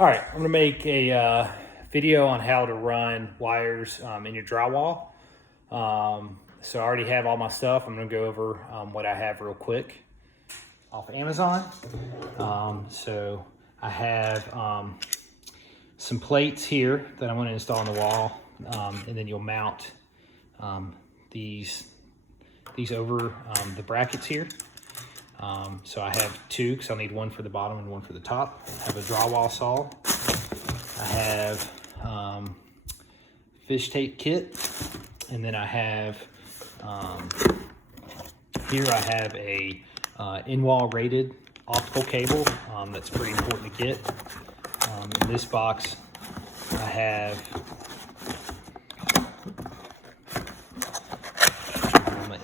All right, I'm gonna make a video on how to run wires in your drywall. So I already have all my stuff. I'm gonna go over what I have real quick off Amazon. So I have some plates here that I'm gonna install on the wall, and then you'll mount these over the brackets here. So I have two, because I'll need one for the bottom and one for the top. I have a drywall saw. I have fish tape kit. And then I have, here I have a in-wall rated optical cable that's pretty important to get. In this box, I have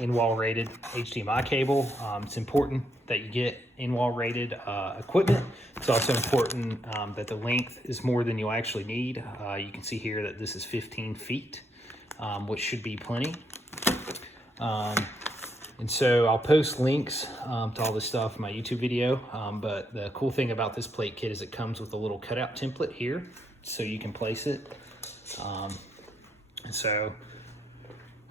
in-wall rated HDMI cable. It's important that you get in-wall rated equipment. It's also important that the length is more than you'll actually need. You can see here that this is 15 feet, which should be plenty. And so I'll post links to all this stuff in my YouTube video. But the cool thing about this plate kit is it comes with a little cutout template here, so you can place it. And so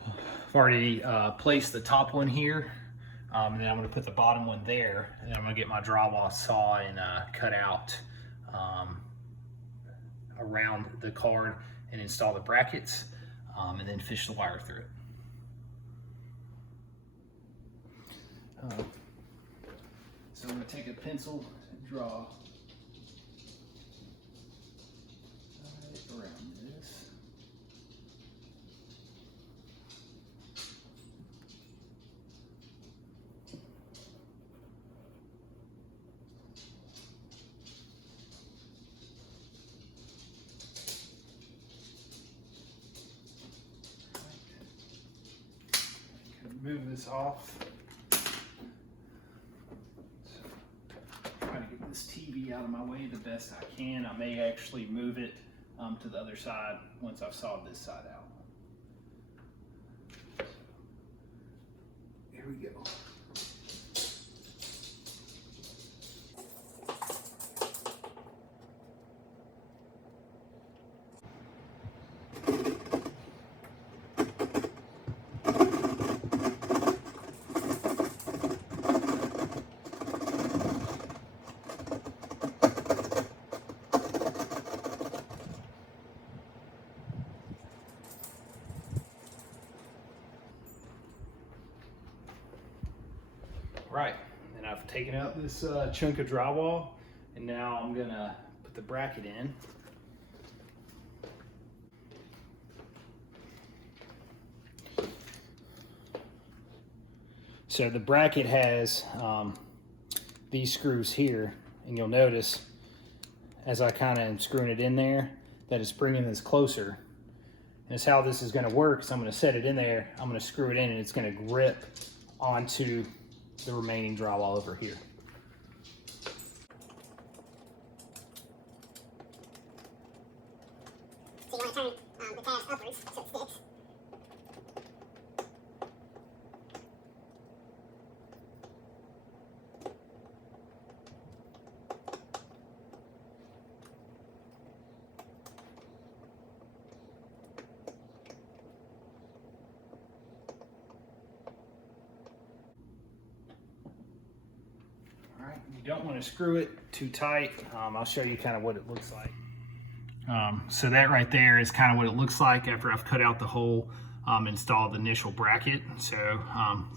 I've already placed the top one here, and then I'm going to put the bottom one there, and then I'm going to get my drywall saw and cut out around the card and install the brackets, and then fish the wire through it. So I'm going to take a pencil and draw right around this. Move this off. Trying to get this TV out of my way the best I can. I may actually move it to the other side once I've sawed this side out. Here we go. Right, and I've taken out this chunk of drywall, and now I'm gonna put the bracket in. So the bracket has these screws here, and you'll notice as I kind of am screwing it in there that it's bringing this closer. And it's how this is going to work. So I'm going to set it in there, I'm going to screw it in, and it's going to grip onto the remaining drywall over here. So you want to turn the tabs upwards so it sticks. You don't want to screw it too tight. I'll show you kind of what it looks like. So that right there is kind of what it looks like after I've cut out the hole, installed the initial bracket. So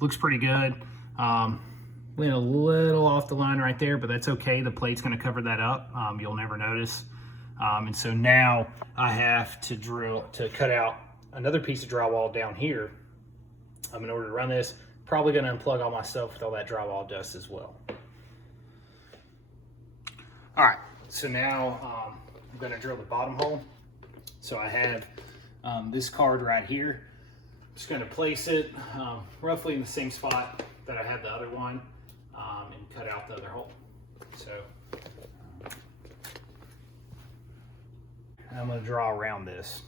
looks pretty good. Went a little off the line right there, but that's okay. The plate's going to cover that up. You'll never notice. And so now I have to cut out another piece of drywall down here in order to run this. Probably going to unplug all my stuff with all that drywall dust as well. All right, so now I'm gonna drill the bottom hole. So I have this card right here. I'm just gonna place it roughly in the same spot that I had the other one, and cut out the other hole. So I'm gonna draw around this.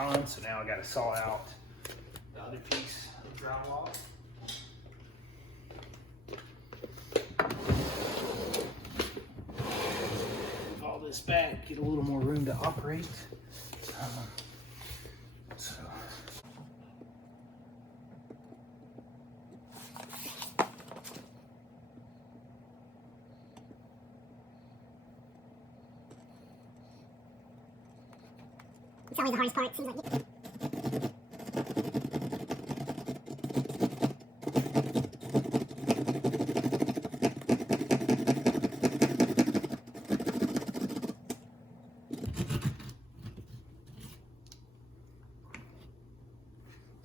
run. So now I got to saw out the other piece of drywall. Move all this back, get a little more room to operate. So. It's always the hardest part. It seems like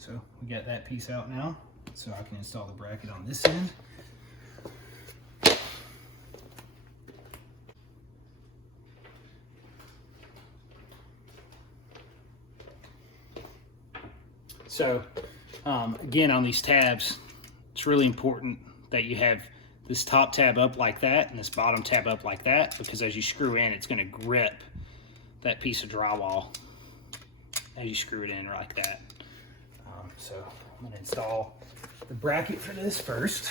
So we got that piece out now, so I can install the bracket on this end. So again, on these tabs, it's really important that you have this top tab up like that and this bottom tab up like that, because as you screw in, it's going to grip that piece of drywall as you screw it in like that. So I'm going to install the bracket for this first.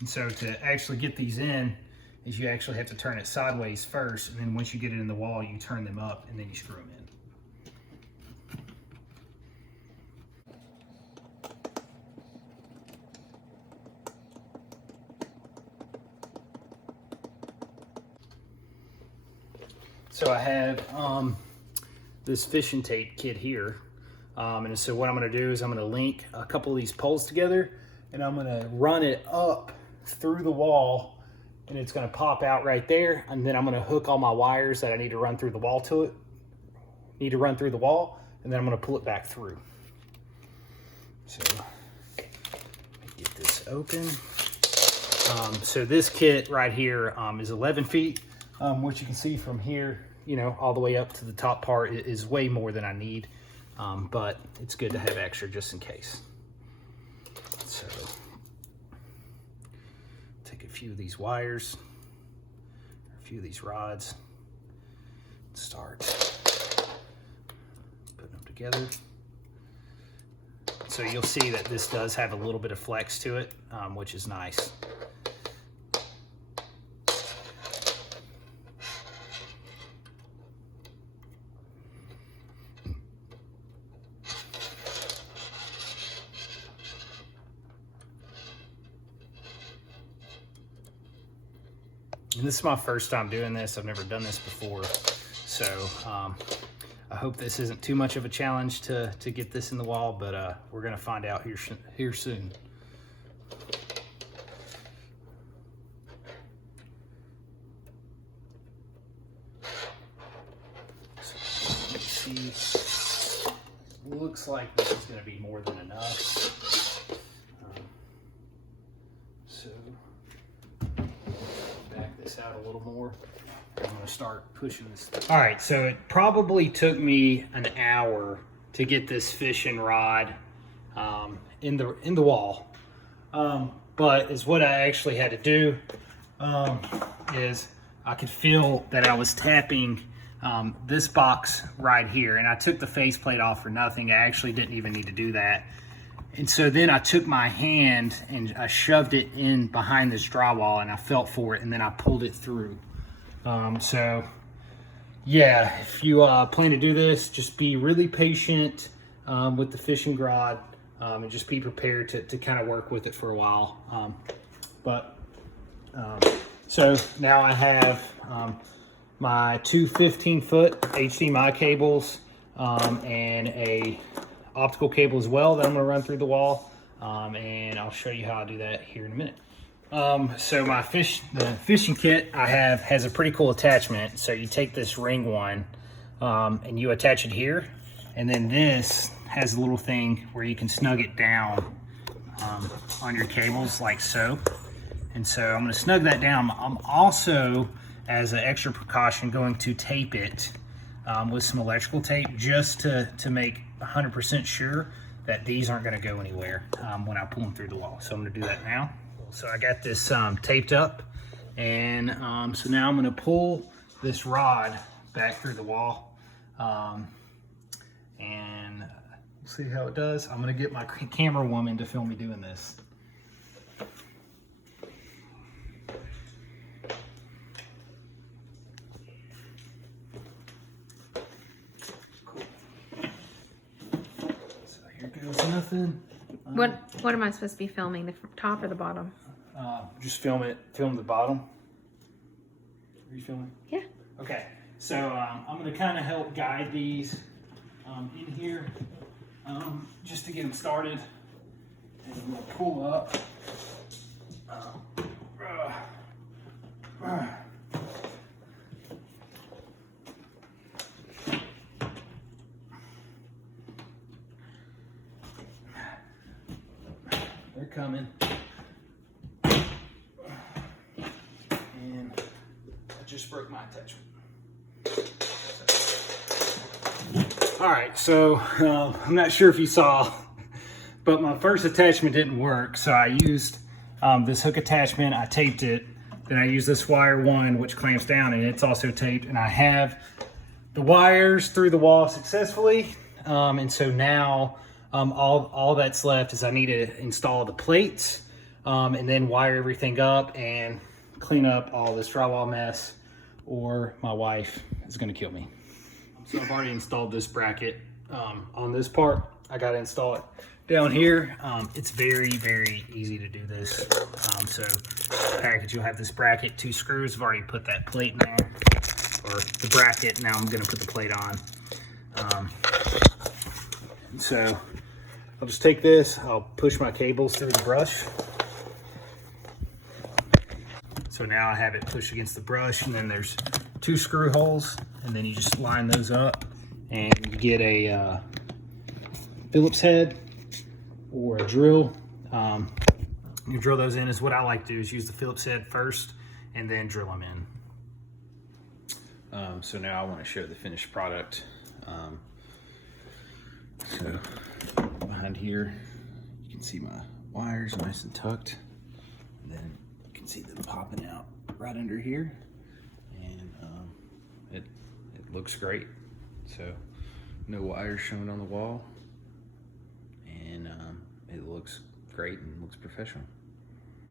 And so to actually get these in, is you actually have to turn it sideways first, and then once you get it in the wall, you turn them up and then you screw them in. So I have this fishing tape kit here, and so what I'm going to do is I'm going to link a couple of these poles together, and I'm going to run it up through the wall, and it's going to pop out right there, and then I'm going to hook all my wires that I need to run through the wall to it, and then I'm going to pull it back through. So let me get this open. So this kit right here is 11 feet, which you can see from here, you know, all the way up to the top part is way more than I need, but it's good to have extra just in case. So take a few of these wires, a few of these rods, start putting them together. So you'll see that this does have a little bit of flex to it, which is nice. And this is my first time doing this. I've never done this before. So I hope this isn't too much of a challenge to get this in the wall, but we're gonna find out here soon. So let's see. Looks like this is gonna be more than enough. So back this out a little more. I'm gonna start pushing this. All right, so it probably took me an hour to get this fishing rod in the wall. But is what I actually had to do is I could feel that I was tapping this box right here, and I took the faceplate off for nothing. I actually didn't even need to do that. And so then I took my hand and I shoved it in behind this drywall, and I felt for it, and then I pulled it through. So yeah, if you plan to do this, just be really patient with the fishing rod, and just be prepared to kind of work with it for a while. So now I have my two 15-foot HDMI cables and a optical cable as well that I'm going to run through the wall, and I'll show you how I do that here in a minute. So the fishing kit I have has a pretty cool attachment. So you take this ring one and you attach it here, and then this has a little thing where you can snug it down on your cables like so. And so I'm going to snug that down. I'm also, as an extra precaution, going to tape it with some electrical tape just to make 100% sure that these aren't going to go anywhere when I pull them through the wall. So I'm going to do that now. So I got this taped up, and so now I'm going to pull this rod back through the wall. And we'll see how it does. I'm gonna get my camera woman to film me doing this. Cool. So here goes nothing. What am I supposed to be filming? The top or the bottom? Just film the bottom. Are you filming? Yeah. Okay, so I'm going to kind of help guide these in here just to get them started. And I'm going to pull up. They're coming. And I just broke my attachment. All right, so I'm not sure if you saw, but my first attachment didn't work. So I used this hook attachment, I taped it. Then I used this wire one, which clamps down, and it's also taped. And I have the wires through the wall successfully. And so now all that's left is I need to install the plates and then wire everything up and clean up all this drywall mess, or my wife is gonna kill me. So I've already installed this bracket on this part. I gotta install it down here. It's very, very easy to do this. So package, you'll have this bracket, 2 screws. I've already put that plate in there, or the bracket. Now I'm gonna put the plate on. So I'll just take this, I'll push my cables through the brush. So now I have it pushed against the brush, and then there's 2 screw holes, and then you just line those up, and you get a Phillips head or a drill. You drill those in. Is what I like to do, is use the Phillips head first and then drill them in. So now I want to show the finished product. So behind here, you can see my wires nice and tucked, and then you can see them popping out right under here, and it looks great. So no wires shown on the wall, and it looks great and looks professional.